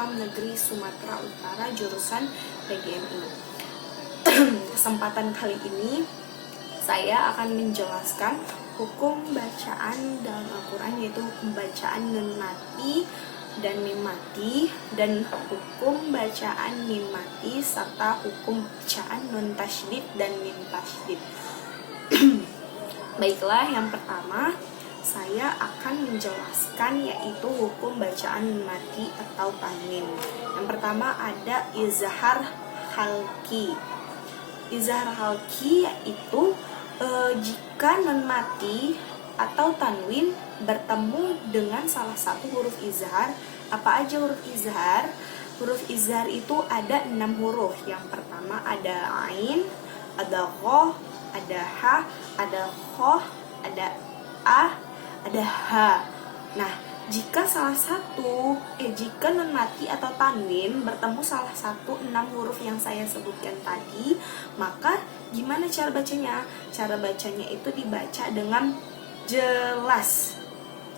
Islam Negeri Sumatera Utara jurusan PGMI. Kesempatan kali ini saya akan menjelaskan hukum bacaan dalam Al-Quran, yaitu hukum bacaan nun mati dan mim mati, dan hukum bacaan mim mati serta hukum bacaan nun tasydid dan mim tasydid. Baiklah, yang pertama saya akan menjelaskan yaitu hukum bacaan nun mati atau tanwin. Yang pertama ada izhar halki. Izhar halki yaitu jika nun mati atau tanwin bertemu dengan salah satu huruf izhar. Apa aja huruf izhar? Huruf izhar itu ada 6 huruf. Yang pertama ada ain, ada gha, ada ha, ada kho, ada a, ada ha. Nah, jika jika nun mati atau tanwin bertemu salah satu 6 huruf yang saya sebutkan tadi, maka gimana cara bacanya? Cara bacanya itu dibaca dengan jelas,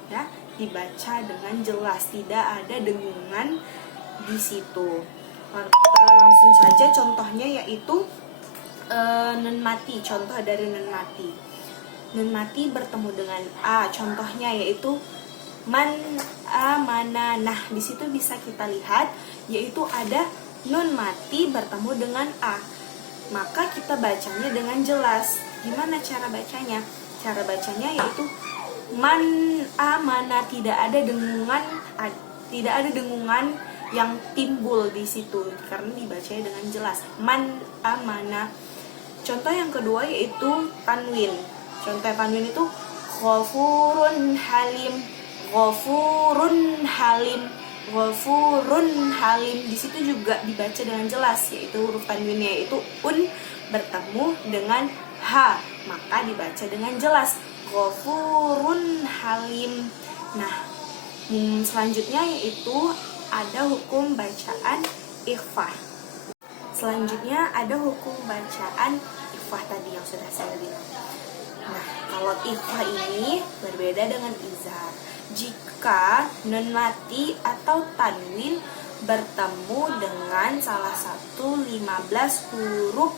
ya, dibaca dengan jelas, tidak ada dengungan di situ. Langsung saja contohnya yaitu nun mati. Contoh dari nun mati. Nun mati bertemu dengan a. Contohnya yaitu man amana. Nah, di situ bisa kita lihat yaitu ada nun mati bertemu dengan a. Maka kita bacanya dengan jelas. Gimana cara bacanya? Cara bacanya yaitu man amana, tidak ada dengungan yang timbul di situ karena dibacanya dengan jelas. Man amana. Contoh yang kedua yaitu tanwin. Contoh tanwin itu ghafurun halim, ghafurun halim, ghafurun halim. Di situ juga dibaca dengan jelas, yaitu huruf tanwinnya yaitu un bertemu dengan ha, maka dibaca dengan jelas ghafurun halim. Nah, selanjutnya yaitu ada hukum bacaan ikhfah. Selanjutnya ada hukum bacaan ikhfah tadi yang sudah saya bilang. Nah, kalau ikhfah ini berbeda dengan izhar. Jika nun mati atau tanwin bertemu dengan salah satu 15 huruf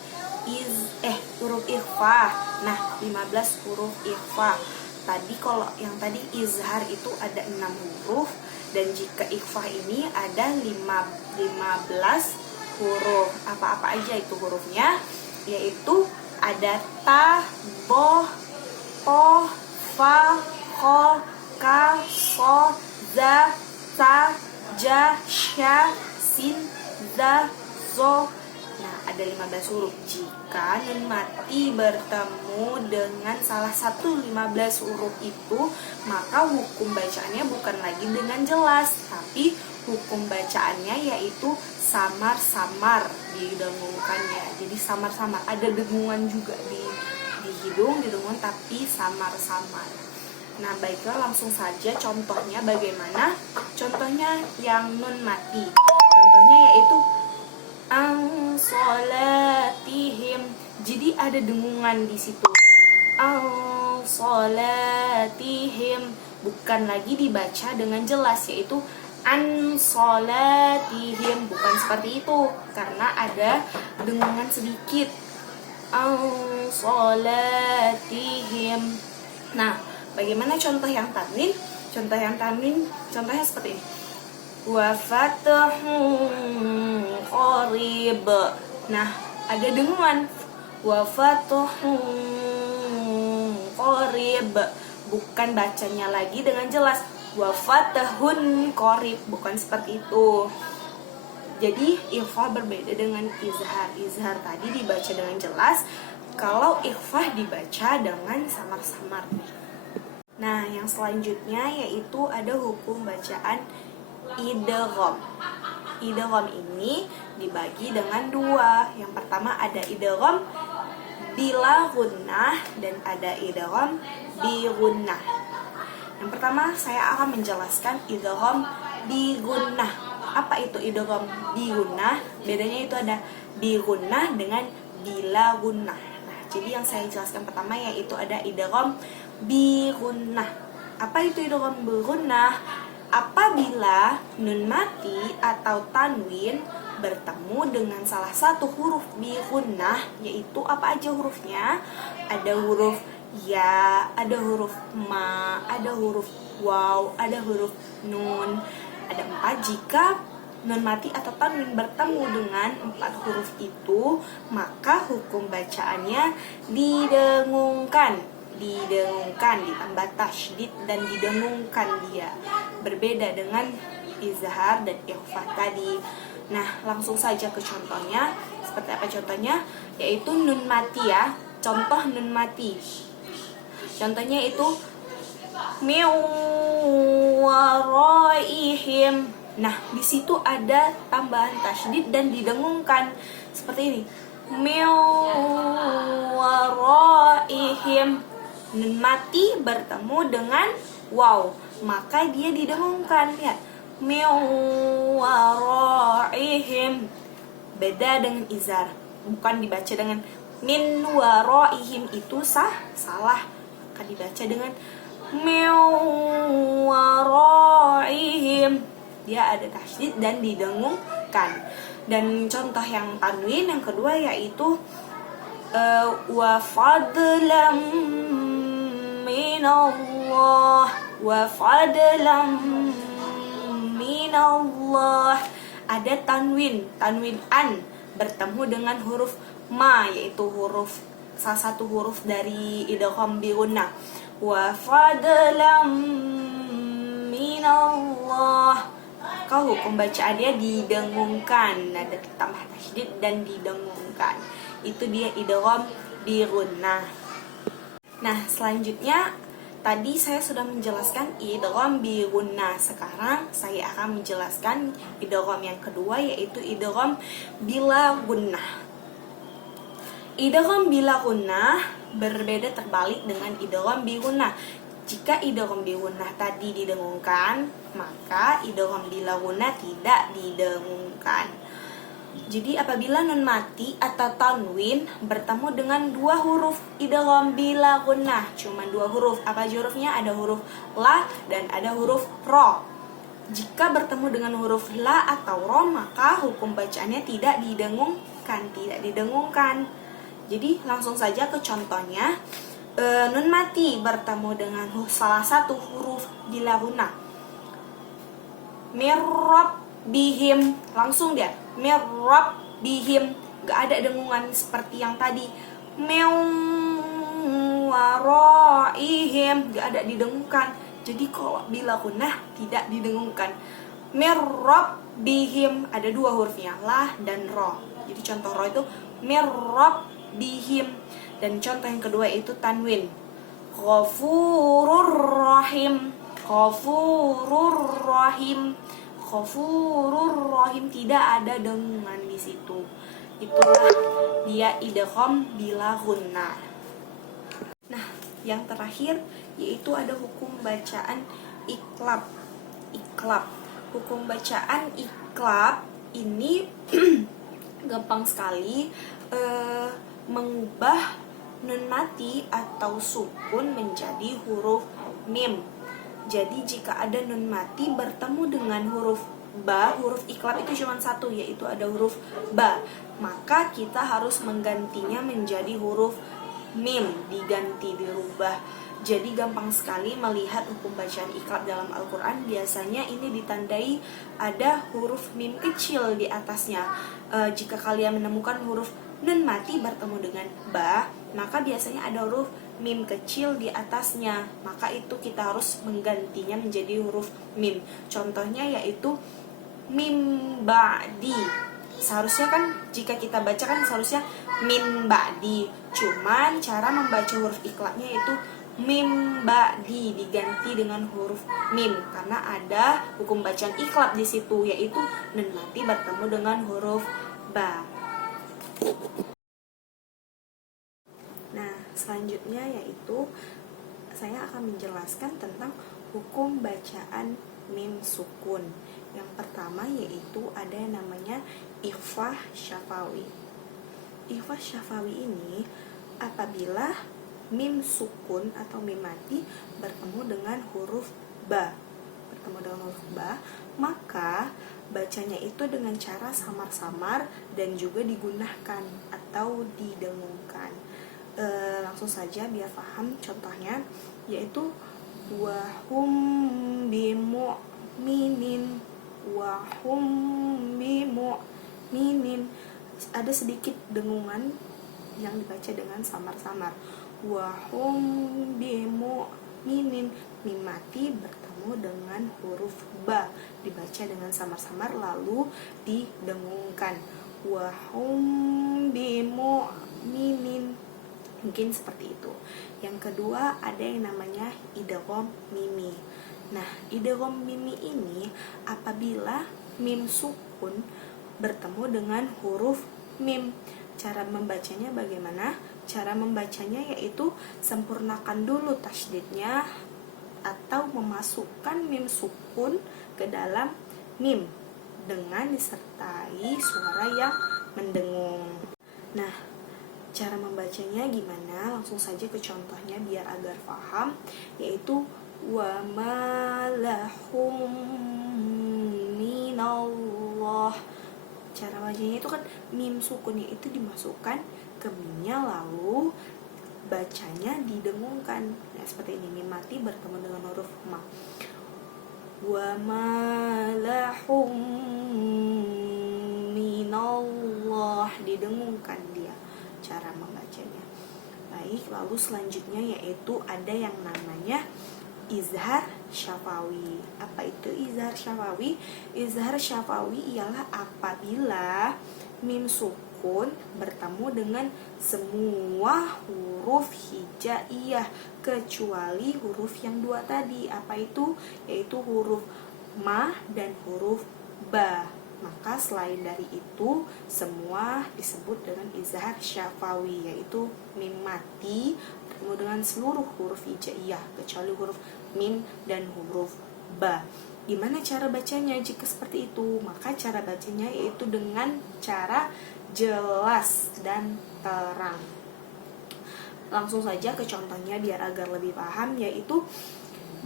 huruf ikhfah. Nah, 15 huruf ikhfah. Tadi kalau yang tadi izhar itu ada 6 huruf, dan jika ikhfah ini ada 15 huruf. Apa-apa aja itu hurufnya? Yaitu ada ta, bo, po, fa, kho, ka, so, za, ta, ja, sya, sin, za, zo. Nah, ada 15 huruf. Jika nun mati bertemu dengan salah satu 15 huruf itu, maka hukum bacaannya bukan lagi dengan jelas, tapi hukum bacaannya yaitu samar-samar didengungkannya. Jadi samar-samar, ada dengungan juga di hidung, didengung tapi samar-samar. Nah, baiklah, langsung saja contohnya bagaimana? Contohnya yang nun mati. Contohnya yaitu solatihim. Jadi ada dengungan di situ. Solatihim, bukan lagi dibaca dengan jelas, yaitu an solatihim, bukan seperti itu karena ada dengungan sedikit. Solatihim. Nah, bagaimana contoh yang tanwin? Contohnya seperti ini. Wa fathun qarib. Nah, ada dengungan. Wa fathun qarib, bukan bacanya lagi dengan jelas. Wa fathun qarib, bukan seperti itu. Jadi ikhfah berbeda dengan izhar. Izhar tadi dibaca dengan jelas, kalau ikhfah dibaca dengan samar-samar. Nah, yang selanjutnya yaitu ada hukum bacaan idgham. Idgham ini dibagi dengan 2. Yang pertama ada idgham bila gunnah dan ada idgham bi gunnah. Yang pertama saya akan menjelaskan idgham bi gunnah. Apa itu idgham bi gunnah? Bedanya itu ada bi gunnah dengan bila gunnah. Nah, jadi yang saya jelaskan pertama yaitu ada idgham bi gunnah. Apa itu idgham bi gunnah? apabila nun mati atau tanwin bertemu dengan salah satu huruf bi gunnah, yaitu apa aja hurufnya? Ada huruf ya, ada huruf ma, ada huruf waw, ada huruf nun. Ada 4. Jika nun mati atau tanwin bertemu dengan 4 huruf itu, maka hukum bacaannya didengungkan, ditambah tasydid dan didengungkan dia. Berbeda dengan izhar dan ikhfa tadi. Nah, langsung saja ke contohnya. Seperti apa contohnya? Yaitu nun mati ya. Contoh nun mati. Contohnya itu min waraihim. Nah, di situ ada tambahan tasydid dan didengungkan seperti ini. Min waraihim. Nun mati bertemu dengan waw, maka dia didengungkan. Lihat. Min waraihim. Beda dengan izhar. Bukan dibaca dengan min waraihim, itu salah. Maka dibaca dengan min waraihim. Dia ada tasydid dan didengungkan. Dan contoh yang tanwin yang kedua yaitu wa fadlam minallah, wa fadlam minallah. Ada tanwin an bertemu dengan huruf ma, yaitu salah satu huruf dari idgham bi gunnah. Wa fadlam minallah. Maka hukum bacaannya didengungkan, ada tambah tasydid dan didengungkan. Itu dia idgham bi gunnah. Nah, selanjutnya tadi saya sudah menjelaskan idgham bi gunnah. Sekarang saya akan menjelaskan idgham yang kedua, yaitu idgham bila gunnah. Idgham bila gunnah berbeda terbalik dengan idgham bi gunnah. Jika idgham bi gunnah tadi didengungkan, maka idgham bila gunnah tidak didengungkan. Jadi apabila nun mati atau tanwin bertemu dengan 2 huruf idgham bila gunnah, cuma 2 huruf. Apa aja hurufnya? Ada huruf la dan ada huruf ro. Jika bertemu dengan huruf la atau ro, maka hukum bacaannya tidak didengungkan. Jadi langsung saja ke contohnya. Nun mati bertemu dengan salah satu huruf bila gunnah. Mirrab bihim, langsung dia mirrab bihim, gak ada dengungan seperti yang tadi. Waraihim, gak ada didengungkan. Jadi kalau bila gunnah tidak didengungkan. Mirrab bihim, ada 2 hurufnya, la dan ro. Jadi contoh ro itu mirrab bihim. Dan contoh yang kedua itu tanwin. Ghafurur rahim, ghafurur rahim, ghafurur rahim, tidak ada dengungan di situ. Itulah dia idgham bila gunnah. Nah, yang terakhir yaitu ada hukum bacaan iqlab. Hukum bacaan iqlab ini gampang sekali, mengubah nun mati atau sukun menjadi huruf mim. Jadi jika ada nun mati bertemu dengan huruf ba, huruf iqlab itu cuma 1, yaitu ada huruf ba, maka kita harus menggantinya menjadi huruf mim, dirubah. Jadi gampang sekali melihat hukum bacaan iqlab dalam Al-Quran. Biasanya ini ditandai ada huruf mim kecil di atasnya. Jika kalian menemukan huruf nun mati bertemu dengan ba, maka biasanya ada huruf mim kecil di atasnya. Maka itu kita harus menggantinya menjadi huruf mim. Contohnya yaitu mim ba'di. Seharusnya kan jika kita baca kan seharusnya min ba'di. Cuman cara membaca huruf iqlabnya itu mim ba'di diganti dengan huruf mim, karena ada hukum bacaan iqlab di situ, yaitu nun mati bertemu dengan huruf ba. Nah, selanjutnya yaitu saya akan menjelaskan tentang hukum bacaan mim sukun. Yang pertama yaitu ada yang namanya ikhfah syafawi. Ikhfah syafawi ini apabila mim sukun atau mim mati bertemu dengan huruf ba. bertemu dengan huruf ba, maka bacanya itu dengan cara samar-samar dan juga digunakan atau didengungkan. Langsung saja biar paham contohnya, yaitu wahum bimu'minin, wahum bimu'minin. Ada sedikit dengungan yang dibaca dengan samar-samar. Wahum bimu'minin, mim mati bertemu dengan huruf ba, dibaca dengan samar-samar lalu didengungkan. Wahum bimu'minin, mungkin seperti itu. Yang kedua ada yang namanya idgham mimi. Nah, idgham mimi ini apabila mim sukun bertemu dengan huruf mim. Cara membacanya bagaimana? Cara membacanya yaitu sempurnakan dulu tasydidnya atau memasukkan mim sukun ke dalam mim dengan disertai suara yang mendengung. Nah, cara membacanya gimana? Langsung saja ke contohnya biar agar paham, yaitu wa ma lahum minallah. Cara bacanya itu kan mim sukunnya itu dimasukkan ke mimnya lalu bacanya didengungkan. Nah, seperti ini, mim mati bertemu dengan huruf ma. Wa ma lahum minallah, didengungkan dia cara membacanya. Baik, lalu selanjutnya yaitu ada yang namanya izhar syafawi. Apa itu izhar syafawi? Izhar syafawi ialah apabila mim sukun bertemu dengan semua huruf hijaiyah kecuali huruf yang dua tadi. Apa itu? Yaitu huruf ma dan huruf ba. Maka selain dari itu semua disebut dengan izhar syafawi, yaitu mim mati bertemu dengan seluruh huruf hijaiyah kecuali huruf mim dan huruf ba. Gimana cara bacanya jika seperti itu? Maka cara bacanya yaitu dengan cara jelas dan terang. Langsung saja ke contohnya biar agar lebih paham, yaitu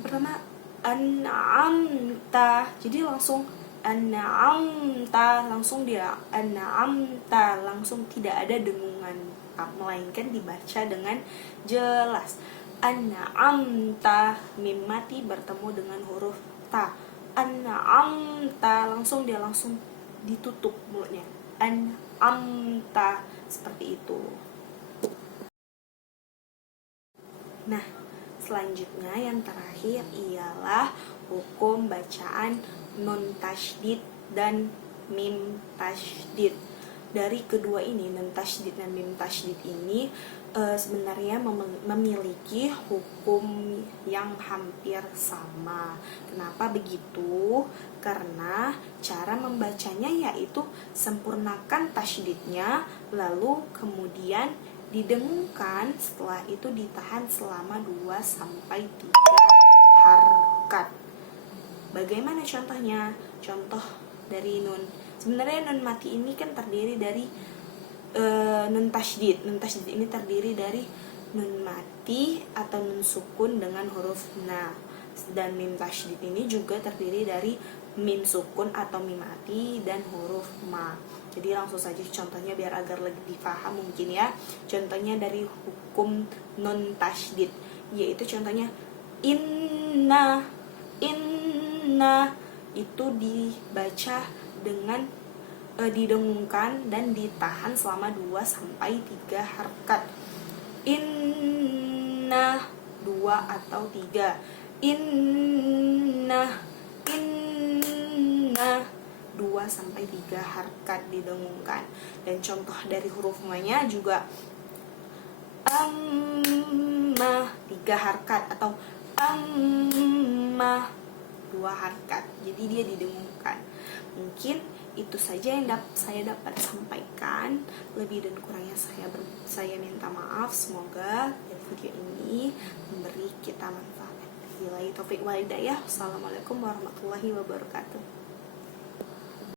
pertama an'amta. Jadi langsung an'amta, langsung dia an'amta, langsung tidak ada dengungan, melainkan dibaca dengan jelas. An'amta, mim mati bertemu dengan huruf ta. An'amta, langsung ditutup mulutnya. An'amta, seperti itu. Nah, selanjutnya yang terakhir ialah hukum bacaan nun tasydid dan mim tasydid. Dari kedua ini, nun tasydid dan mim tasydid ini sebenarnya memiliki hukum yang hampir sama. Kenapa begitu? Karena cara membacanya yaitu sempurnakan tasydidnya, lalu kemudian didengungkan, setelah itu ditahan selama 2-3 harkat. Bagaimana contohnya? Contoh dari nun. Sebenarnya nun mati ini kan terdiri dari nun tasydid. Nun tasydid ini terdiri dari nun mati atau nun sukun dengan huruf na. Dan mim tasydid ini juga terdiri dari mim sukun atau mim mati dan huruf ma. Jadi langsung saja contohnya biar agar lebih dipaham mungkin ya. Contohnya dari hukum nun tasydid, yaitu contohnya inna itu dibaca dengan didengungkan dan ditahan selama 2-3 harkat. Inna 2 atau 3. Inna 2-3 harkat didengungkan. Dan contoh dari huruf ma-nya juga amma 3 harkat atau amma 2 harkat. Jadi dia didengungkan. Mungkin itu saja yang saya dapat sampaikan. Lebih dan kurangnya saya minta maaf. Semoga video ini memberi kita manfaat. Wabillahi taufiq wal hidayah. Wassalamualaikum warahmatullahi wabarakatuh.